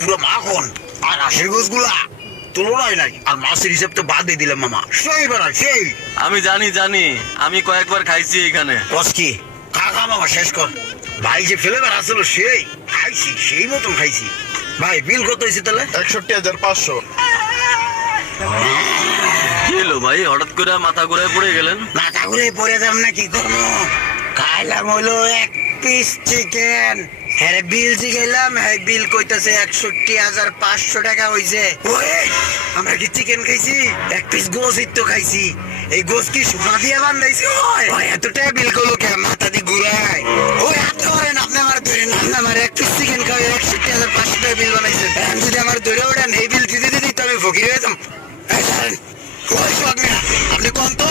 পুরো মাখন আর আশের গোছগুলা তুলনায় নাই। আর মাছের হিসাব তো বাদ দিয়ে দিলাম মামা, সেই বেড়া সেই। আমি জানি জানি, আমি কয়েকবার খাইছি এখানে। বস কি কাকা মামা শেষ কর। ভাই যে ফেলে বেড়াচ্ছিল সেই খাইছি, সেই মতন খাইছি। ভাই বিল কত হয়েছে তাহলে? 61,500। কি হলো ভাই, হঠাৎ করে মাথা ঘুরে পড়ে গেলেন? মাথা ঘুরে পড়ে যাম না, কি করবো? খাইলাম হলো 1 পিস চিকেন। হ্যাঁ বিল জিগাইলাম, হ্যাঁ বিল কইতাছে 61,500 টাকা হইছে। ওই আমরা কি চিকেন খাইছি? 1 পিস গোস্ত তো খাইছি। এই গোস্ত কি সোনা দিয়ে বান্ধাইছে? ওই এত টাকা বিল করলো কে? মাথা দিয়ে ঘুরায়। ওই হাত ধরেন, আপনি আমার ধরেন, আপনি আমার 1 পিস চিকেন খাওয়া 61,500 টাকা বিল বানাইছে। এখন যদি আমার ধরে ওঠেন এই বিল দিতে দিতে আমি ফকির হয়ে যাম। এই ধরেন, ওই সব মিয়া, আপনি কোন তো